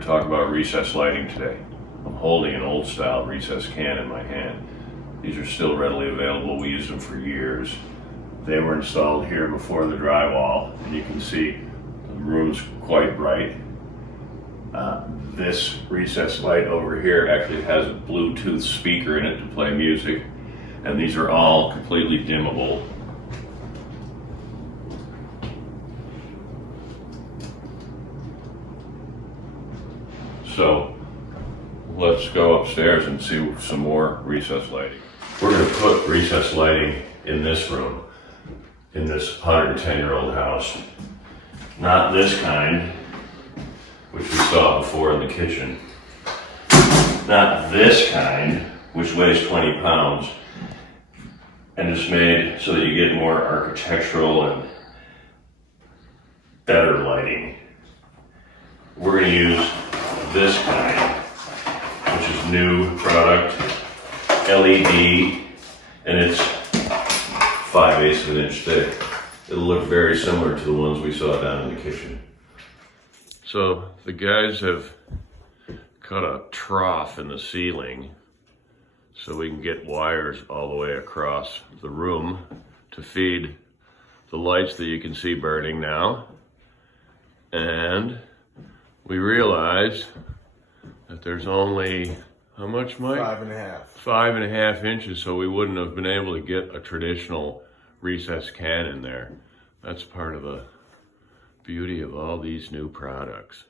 to talk about recessed lighting today. I'm holding an old style recessed can in my hand. These are still readily available. We used them for years. They were installed here before the drywall, and you can see the room's quite bright. This recessed light over here actually has a Bluetooth speaker in it to play music, and these are all completely dimmable. So let's go upstairs and see some more recessed lighting. We're going to put recessed lighting in this room, in this 110-year-old house. Not this kind, which we saw before in the kitchen. Not this kind, which weighs 20 pounds and is made so that you get more architectural and better lighting. We're going to use this kind, which is new product, LED, and it's 5/8 of an inch thick. It'll look very similar to the ones we saw down in the kitchen. So the guys have cut a trough in the ceiling so we can get wires all the way across the room to feed the lights that you can see burning now. And we realized that there's only, how much, Mike? 5.5. 5.5 inches, so we wouldn't have been able to get a traditional recessed can in there. That's part of the beauty of all these new products.